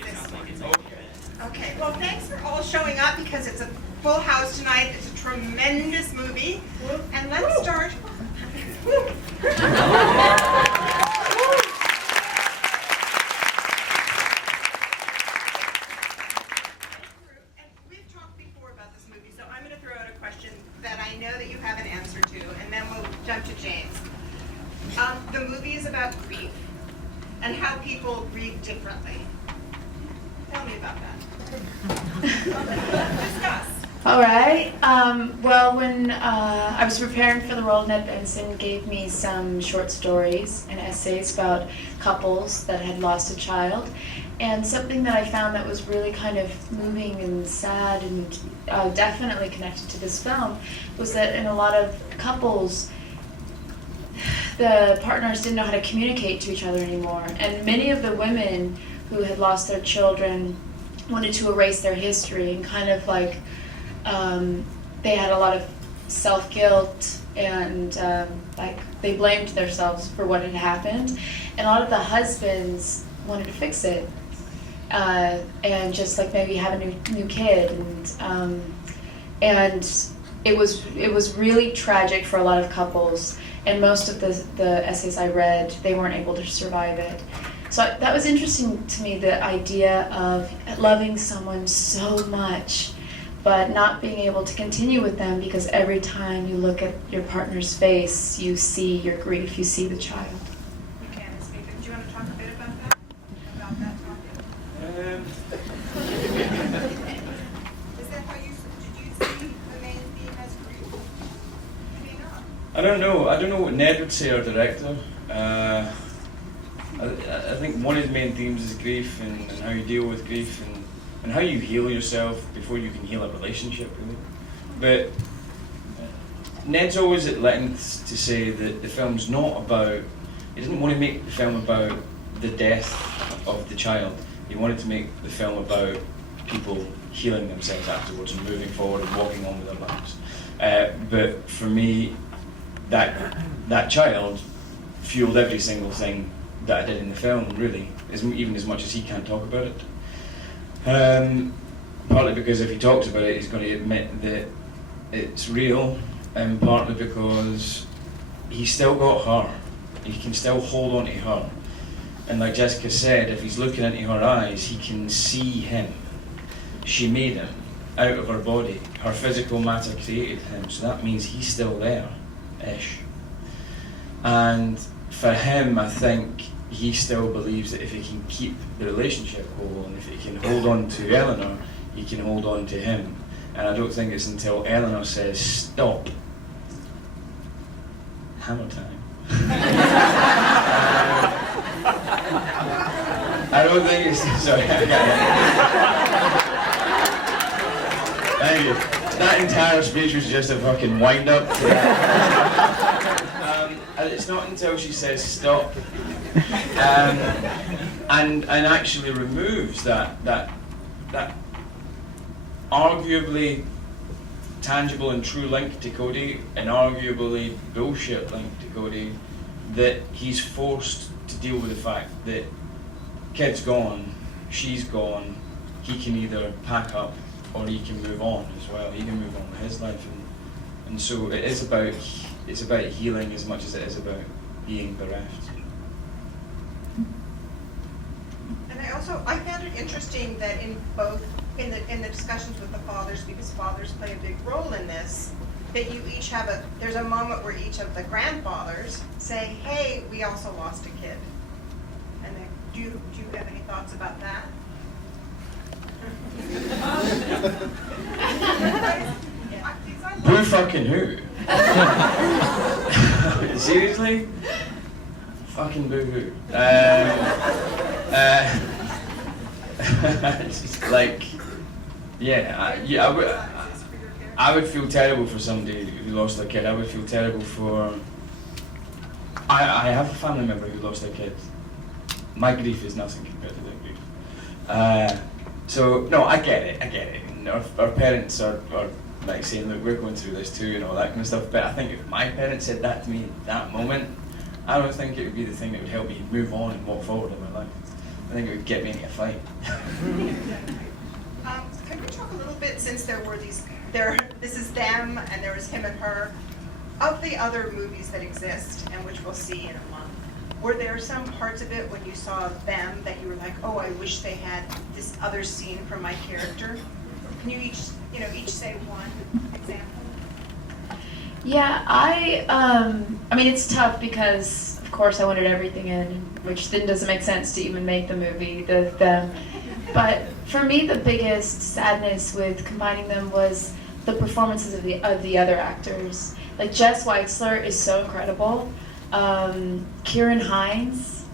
this one. Okay, well, thanks for all showing up because it's a full house tonight. It's a tremendous movie. And let's start. We've talked before about this movie, so I'm going to throw out a question that I know that you have an answer to, and then we'll jump to James. The movie is about grief and how people grieve differently. Tell me about that. Discuss. All right. Well, when I was preparing for the role, Ned Benson gave me some short stories and essays about couples that had lost a child. And something that I found that was really kind of moving and sad and definitely connected to this film was that in a lot of couples, the partners didn't know how to communicate to each other anymore. And many of the women who had lost their children wanted to erase their history and kind of like they had a lot of self-guilt and like they blamed themselves for what had happened. And a lot of the husbands wanted to fix it and just like maybe have a new kid and it was really tragic for a lot of couples. And most of the essays I read, they weren't able to survive it. So that was interesting to me, the idea of loving someone so much, but not being able to continue with them because every time you look at your partner's face, you see your grief, you see the child. You can speak. Do you want to talk a bit about that? About that topic? Is that how did you see the main theme as grief? Maybe not. I don't know what Ned would say, our director. I think one of the main themes is grief and how you deal with grief and how you heal yourself before you can heal a relationship, really. But Ned's always at length to say that the film's not about, he didn't want to make the film about the death of the child. He wanted to make the film about people healing themselves afterwards and moving forward and walking on with their lives. But for me, that child fueled every single thing that I did in the film, really, even as much as he can't talk about it. Partly because if he talks about it, he's going to admit that it's real, and partly because he's still got her. He can still hold on to her. And like Jessica said, if he's looking into her eyes, he can see him. She made him out of her body. Her physical matter created him, so that means he's still there-ish. And for him, I think he still believes that if he can keep the relationship whole and if he can hold on to Eleanor, he can hold on to him. And I don't think it's until Eleanor says, stop, hammer time. I don't think it's, sorry, Thank you. That entire speech was just a fucking wind-up. And it's not until she says stop and actually removes that arguably tangible and true link to Cody and arguably bullshit link to Cody, that he's forced to deal with the fact that kid's gone, she's gone, he can either pack up or he can move on as well. He can move on with his life, and so it's about healing as much as it is about being bereft. And I found it interesting that in the discussions with the fathers, because fathers play a big role in this, that you each have there's a moment where each of the grandfathers say, hey, we also lost a kid. And then, do you have any thoughts about that? Boo fucking who? Seriously? Fucking boo hoo. Just like, I would feel terrible for somebody who lost their kid. I would feel terrible for. I have a family member who lost their kid. My grief is nothing compared to their grief. So no, I get it. And our parents are like saying, look, we're going through this too and all that kind of stuff. But I think if my parents said that to me at that moment, I don't think it would be the thing that would help me move on and walk forward in my life. I think it would get me into a fight. this is them, and there was him and her. Of the other movies that exist, and which we'll see in a month, were there some parts of it when you saw them that you were like, oh, I wish they had this other scene from my character? Can you each say one example? Yeah, I mean, it's tough because, of course, I wanted everything in, which then doesn't make sense to even make the movie, them. But for me, the biggest sadness with combining them was the performances of the other actors. Like, Jess Weitzler is so incredible. Kieran Hines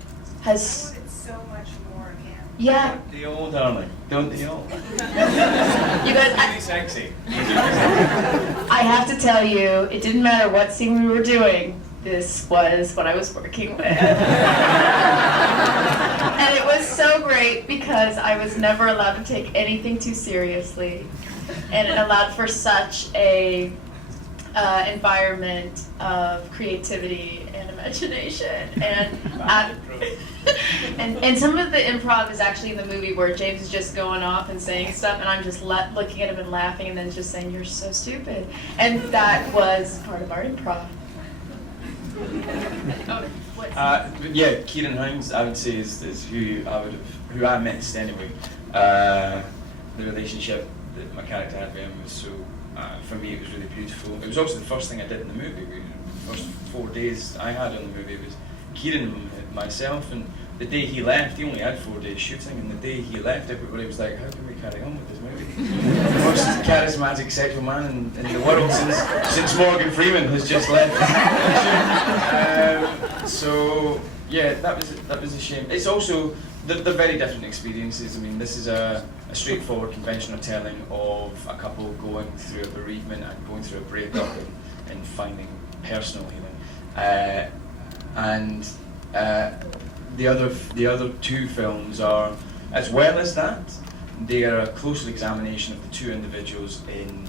has... It's so much more of him. Yeah. Don't they all, darling? Don't they all? You guys, Really sexy. I have to tell you, it didn't matter what scene we were doing. This was what I was working with. And it was so great because I was never allowed to take anything too seriously. And it allowed for such a environment of creativity and imagination. And some of the improv is actually in the movie where James is just going off and saying stuff, and I'm just looking at him and laughing, and then just saying, "You're so stupid." And that was part of our improv. But yeah, Kieran Hines, I would say, is who I missed anyway. The relationship that my character had with him was so, for me, it was really beautiful. It was also the first thing I did in the movie. The first 4 days I had on the movie was Kieran and myself, and the day he left, he only had 4 days shooting, and the day he left, everybody was like, how can we carry on with this movie? The most charismatic sexual man in the world since Morgan Freeman has just left. So yeah, that was a shame. It's also they're very different experiences. I mean, this is a straightforward, conventional telling of a couple going through a bereavement and going through a breakup and finding personal healing. The other two films are, as well as that, they are a closer examination of the two individuals in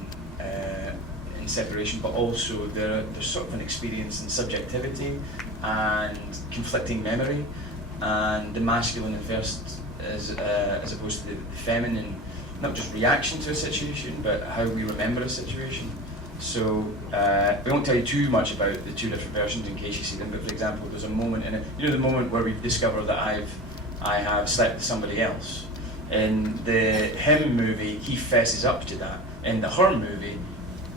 separation, but also there's sort of an experience in subjectivity and conflicting memory, and the masculine and first as opposed to the feminine, not just reaction to a situation, but how we remember a situation. So we won't tell you too much about the two different versions in case you see them. But for example, there's a moment in it, the moment where we discover that I have slept with somebody else. In the him movie, he fesses up to that. In the her movie,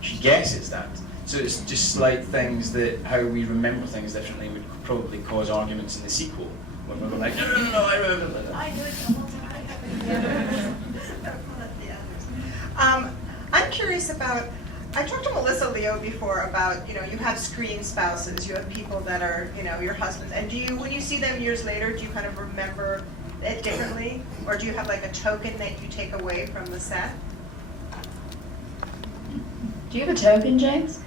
she guesses that. So it's just slight things that how we remember things differently would probably cause arguments in the sequel when we're like, no, I remember that. I do it the whole time. I'm curious about. I talked to Melissa Leo before about, you have screen spouses, you have people that are, your husbands, and when you see them years later, do you kind of remember it differently? Or do you have like a token that you take away from the set? Do you have a token, James?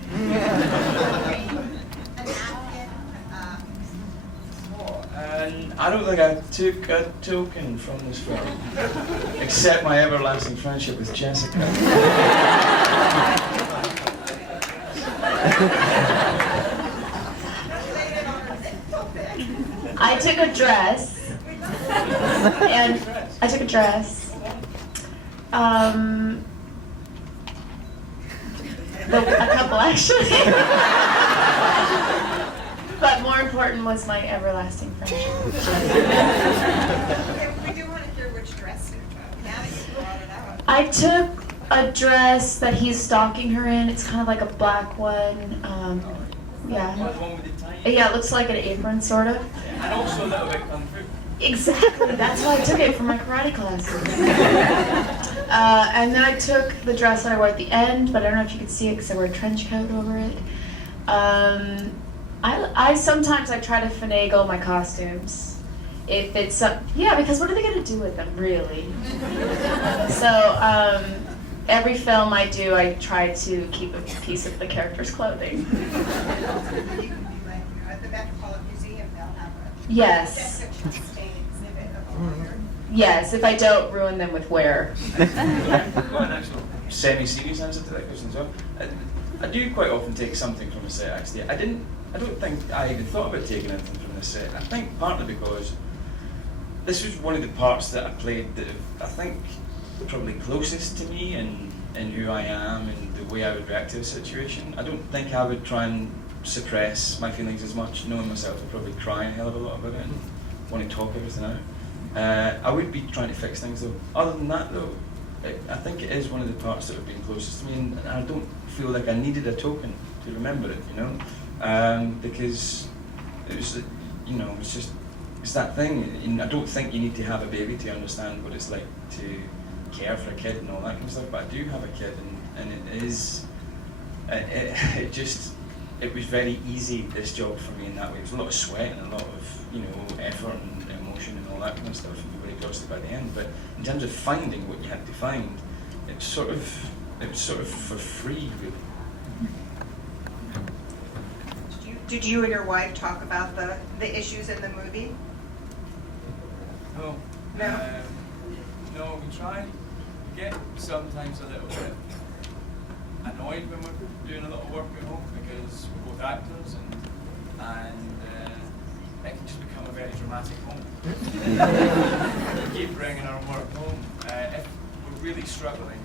And I don't think I took a token from this film, except my everlasting friendship with Jessica. I took a dress, and I took a dress. A couple actually. But more important was my everlasting friendship. We do want to hear which dress you took. Now that you brought it out. I took a dress that he's stalking her in. It's kind of like a black one. Yeah. The one with the tie? Yeah, it looks like an apron, sort of. And also a little bit kung fu. Exactly. That's why I took it for my karate classes. And then I took the dress that I wore at the end, but I don't know if you could see it because I wear a trench coat over it. I sometimes try to finagle my costumes. If it's because what are they going to do with them, really? So every film I do, I try to keep a piece of the character's clothing. You can be like, at the Metropolitan Museum, they'll have a Yes. Chastain exhibit of all your. Yes, if I don't ruin them with wear. Got an actual semi-serious answer to that question as well. I do quite often take something from a set. Actually, I don't think I even thought about taking anything from this set. I think partly because this was one of the parts that I played that I think probably closest to me, and in who I am and the way I would react to a situation. I don't think I would try and suppress my feelings as much. Knowing myself, I'd probably cry a hell of a lot about it and want to talk everything out. I would be trying to fix things though. Other than that though, I think it is one of the parts that have been closest to me, and I don't feel like I needed a token to remember it, you know, because it was, you know, it's that thing. And I don't think you need to have a baby to understand what it's like to care for a kid and all that kind of stuff. But I do have a kid, and it is, it was very easy, this job for me in that way. It was a lot of sweat and a lot of, you know, effort and emotion and all that kind of stuff, and you were exhausted by the end. But in terms of finding what you had to find, it was sort of for free, really. Did you and your wife talk about the issues in the movie? No. No? No, we try. We get sometimes a little bit annoyed when we're doing a lot of work at home because we're both actors, and it can just become a very dramatic home. We keep bringing our work home. If we're really struggling,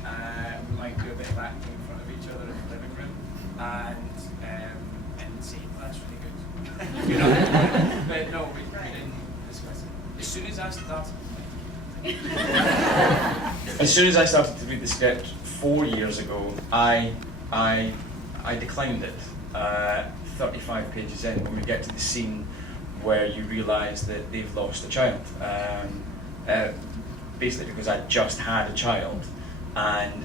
we might do a bit of acting in front of each other in the living room, and say, well, that's really good. You know? But no, we didn't discuss it. As soon as I started to read the script 4 years ago, I declined it. 35 pages in, when we get to the scene where you realise that they've lost a child. Basically because I just had a child, and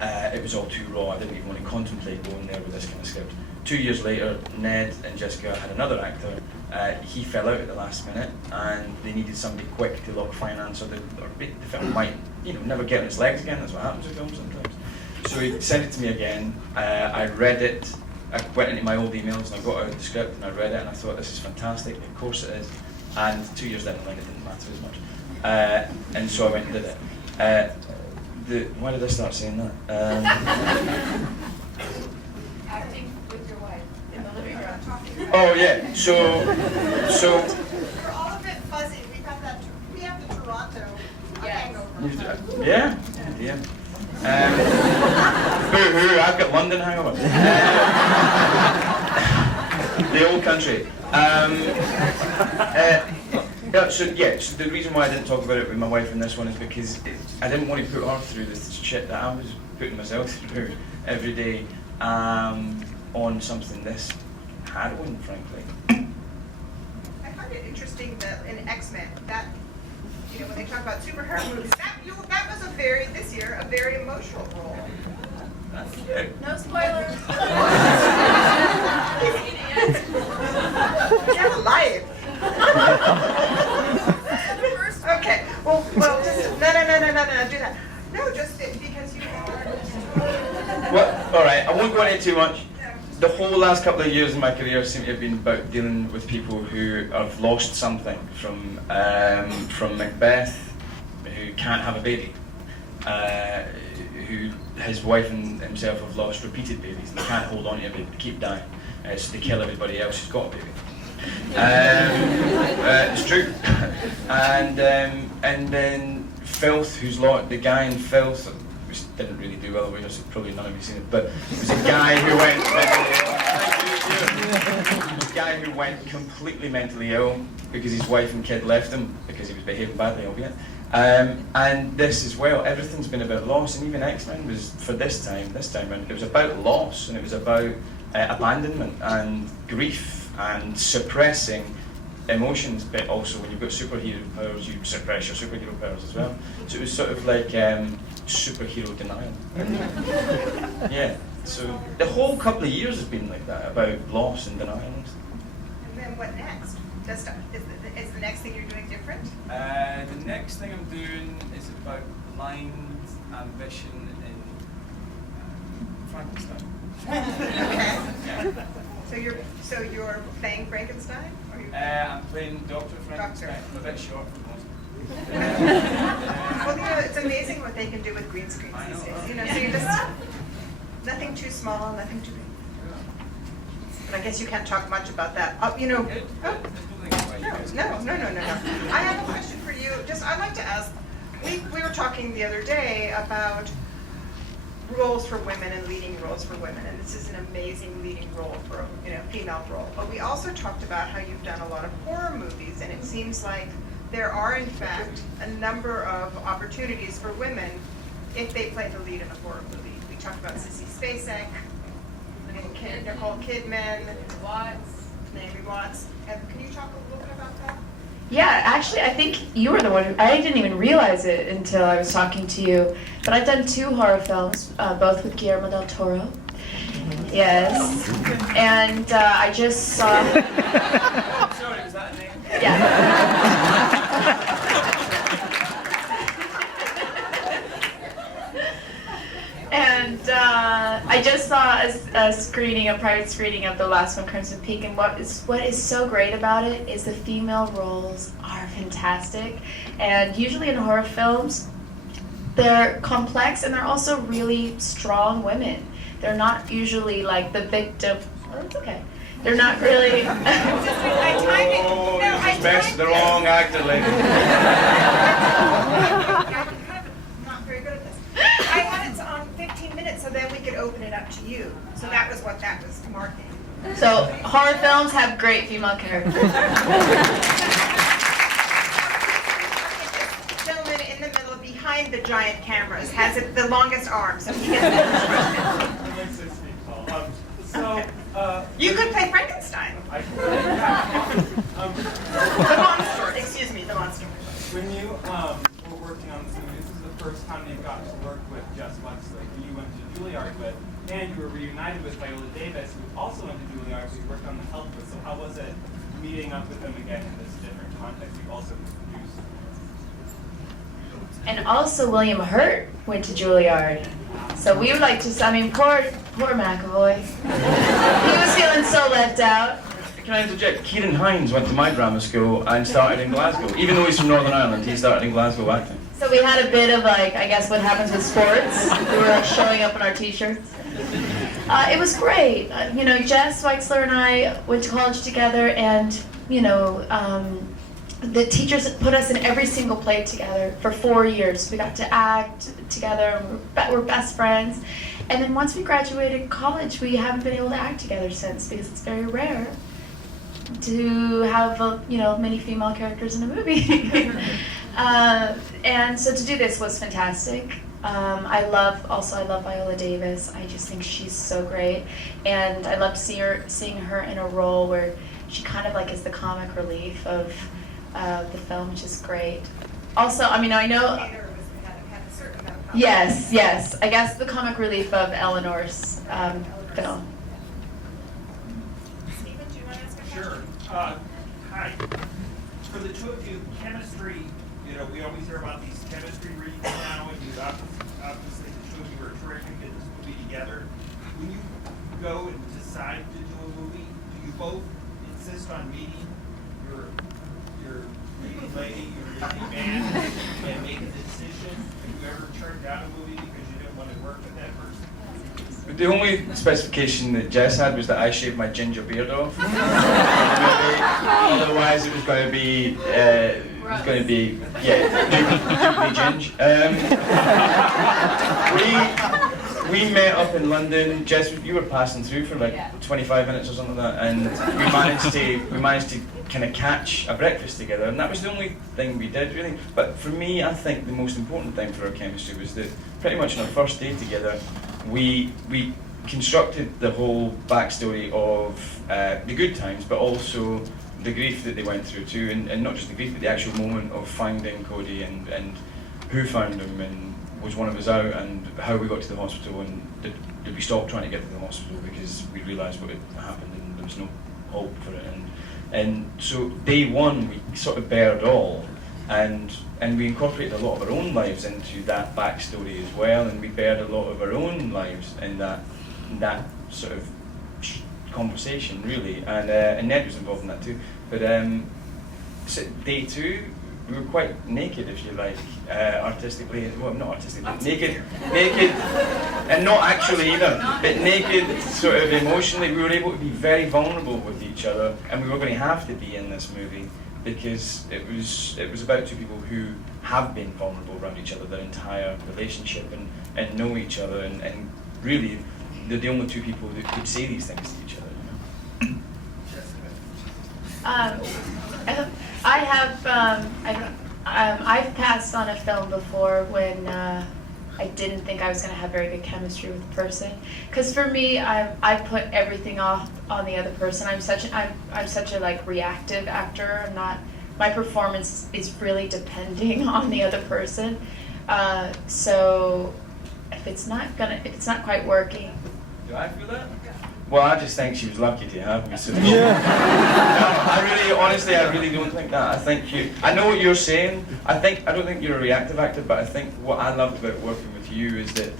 it was all too raw. I didn't even want to contemplate going there with this kind of script. 2 years later, Ned and Jessica had another actor. He fell out at the last minute, and they needed somebody quick to lock finance, or the film might, you know, never get on its legs again. That's what happens with films sometimes. So he sent it to me again. I read it. I went into my old emails and I got out the script and I read it and I thought, this is fantastic. Of course it is. And 2 years down the line, it didn't matter as much. And so I went and did it. Why did I start saying that? Acting with your wife in the living room. Oh yeah. So. We're all a bit fuzzy. We have the Toronto hangover. Yeah. Boo-hoo, I've got London hangover. The old country. So the reason why I didn't talk about it with my wife in this one is because I didn't want to put her through this shit that I was putting myself through every day on something this harrowing, frankly. I find it interesting that in X-Men, that, you know, when they talk about superhero movies, that was this year, a very emotional role. No spoilers. You have a life. Okay, well, just, no, do that. No, just because you are. Well, all right, I won't go into it too much. The whole last couple of years in my career seem to have been about dealing with people who have lost something, from Macbeth, who can't have a baby, who his wife and himself have lost repeated babies. They can't hold on to a baby, they keep dying, so they kill everybody else who's got a baby. It's true. And then Filth, who's the guy in Filth, which didn't really do well, so probably none of you seen it, but it was a guy who went completely mentally ill because his wife and kid left him because he was behaving badly, albeit. And this as well, everything's been about loss, and even X-Men was, for this time round, it was about loss, and it was about abandonment and grief and suppressing emotions, but also when you've got superhero powers, you suppress your superhero powers as well. So it was sort of like superhero denial. Yeah, so the whole couple of years has been like that, about loss and denial. And then what next? Is the next thing you're doing different? The next thing I'm doing is about blind ambition in Frankenstein. Okay. Yeah. So you're playing Frankenstein? Or you I'm playing Dr. Frankenstein. Doctor. I'm a bit short for most. Well, you know, it's amazing what they can do with green screens these days. You know, so you just nothing too small, nothing too big. But I guess you can't talk much about that. You know. No. I have a question for you. I'd like to ask. We were talking the other day about roles for women and leading roles for women, and this is an amazing leading role for female role. But we also talked about how you've done a lot of horror movies, and it seems like there are in fact a number of opportunities for women if they play the lead in a horror movie. We talked about Sissy Spacek, and Nicole Kidman, Naomi Watts. And can you talk a little bit about that? Yeah, actually, I think you were the one I didn't even realize it until I was talking to you. But I've done 2 horror films, both with Guillermo del Toro. Yes. And I just saw. Sorry, was that a name? Yeah. And I just saw a private screening of the last one, Crimson Peak, and what is so great about it is the female roles are fantastic. And usually in horror films, they're complex and they're also really strong women. They're not usually like the victim. Oh, it's okay. They're not really. Oh, you just matched the wrong actor, lady. Not very good at this. I had it on 15 minutes, so then we could open it up to you. So that was what that was marking. So horror films have great female characters. This gentleman in the middle, behind the giant cameras, has the longest arm, so he gets the instruction. You could play Frankenstein. The monster. Excuse me, the monster. When you were working on this movie, this is the first time you got to work with Jess Wexler, who you went to Juilliard with, and you were reunited with Viola Davis, who also went to Juilliard, who you worked on The Help with. So how was it meeting up with them again in this different context? You also produced. And also William Hurt went to Juilliard. So we would like to, poor McAvoy. He was feeling so left out. Can I interject? Kieran Hines went to my drama school and started in Glasgow. Even though he's from Northern Ireland, he started in Glasgow acting. So we had a bit of I guess what happens with sports. We were showing up in our t-shirts. It was great. Jess Wexler and I went to college together, and the teachers put us in every single play together for 4 years. We got to act together. We're best friends. And then once we graduated college, we haven't been able to act together since, because it's very rare to have many female characters in a movie. And so to do this was fantastic. I love Viola Davis. I just think she's so great, and I loved seeing her in a role where she kind of is the comic relief of the film, which is great. Also, I know. Yes. I guess the comic relief of Eleanor's film. Stephen, do you want to ask a question? Sure. Hi. For the two of you, chemistry, we always hear about these chemistry reads now, and you obviously the two of you are terrific in this movie together. When you go and decide to do a movie, do you both insist on meeting your leading lady, your leading man, and make a decision? Have you ever turned down a movie because you didn't want to work with that person? The only specification that Jess had was that I shaved my ginger beard off. Otherwise, it was going to be, doobly ginge. We met up in London. Jess, you were passing through for 25 minutes or something like that, and we managed to kind of catch a breakfast together, and that was the only thing we did really. But for me, I think the most important thing for our chemistry was that pretty much on our first day together, we constructed the whole backstory of the good times, but also the grief that they went through too, and not just the grief, but the actual moment of finding Cody and who found him and was one of us out, and how we got to the hospital, and did we stop trying to get to the hospital because we realised what had happened and there was no hope for it. And so day one we sort of bared all, and we incorporated a lot of our own lives into that backstory as well, and we bared a lot of our own lives in that sort of conversation really, and Ned was involved in that too. But so day two we were quite naked, if you like, artistically. Well, not artistically, naked, and not actually either, but naked, sort of emotionally. We were able to be very vulnerable with each other, and we were going to have to be in this movie because it was about two people who have been vulnerable around each other their entire relationship and know each other, and really they're the only two people that could say these things to each other. You know? I have I've passed on a film before when I didn't think I was going to have very good chemistry with the person, because for me I put everything off on the other person. I'm such a like reactive actor. I'm not. My performance is really depending on the other person. So if it's not quite working. Do I feel that? Well, I just think she was lucky to have me. So no, I really don't think that. I know what you're saying. I don't think you're a reactive actor, but I think what I love about working with you is that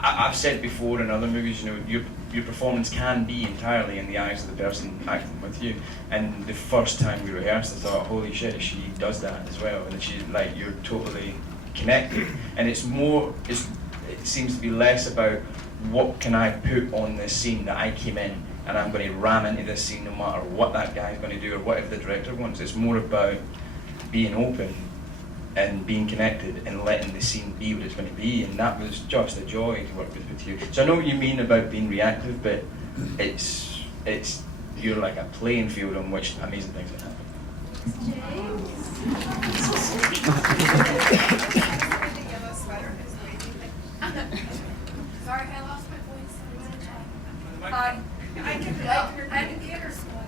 I've said before in other movies, you know, your performance can be entirely in the eyes of the person acting with you. And the first time we rehearsed, I thought, holy shit, she does that as well, and she's like, you're totally connected. And it seems to be less about what can I put on this scene that I came in and I'm going to ram into this scene no matter what that guy's going to do or whatever the director wants. It's more about being open and being connected and letting the scene be what it's going to be, and that was just a joy to work with you. So I know what you mean about being reactive, but it's you're like a playing field on which amazing things can happen. Sorry, I lost my voice. I'm gonna try. I'm in theater school.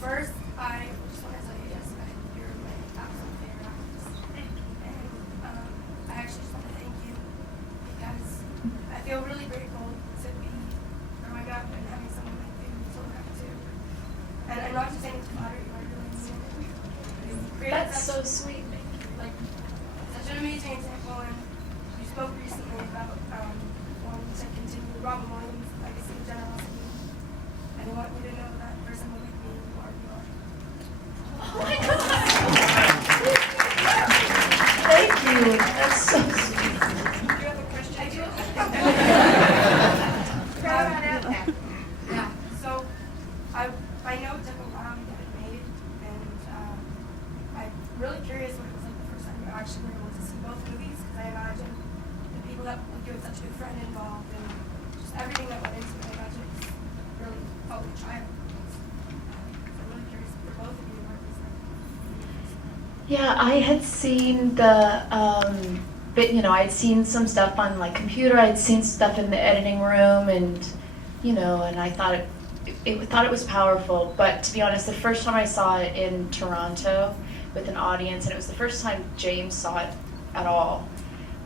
First, I just want to tell you, yes, you're my absolute favorite actress. And I actually just want to thank you because I feel really grateful to be growing up and having someone like you to look up to. And I'm not just saying to flatter you, I really mean it. You've created That's so sweet. like such an amazing example, and you spoke recently about wanting to continue Robin Williams' legacy of generosity, and I want you to know that for someone like me, you are. Oh my God! Thank you. That's so sweet. Do you have a question? I do. Yeah. So I know it took a while to get it made, and I'm really curious what it was like the first time you actually were able to see both movies, because I imagine the people that you had such a good friend involved and just everything that went into it, I imagine it's really felt like a child. So I'm really curious for both of you what it was like. Yeah, I had seen the, I'd seen some stuff on like computer. I'd seen stuff in the editing room, and and I thought it was powerful. But to be honest, the first time I saw it in Toronto with an audience, and it was the first time James saw it at all.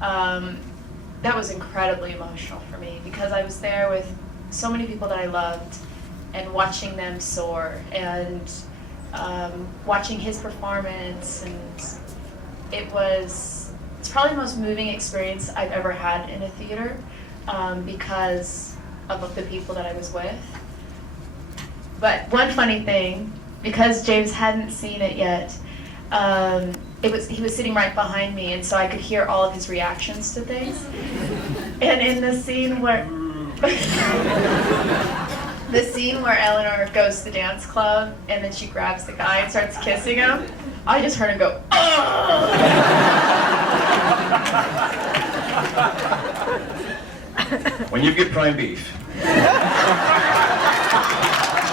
That was incredibly emotional for me, because I was there with so many people that I loved, and watching them soar, and watching his performance, and it's probably the most moving experience I've ever had in a theater, because of the people that I was with. But one funny thing, because James hadn't seen it yet, he was sitting right behind me, and so I could hear all of his reactions to things. And in the scene where Eleanor goes to the dance club, and then she grabs the guy and starts kissing him, I just heard him go, "Oh!" When you get prime beef.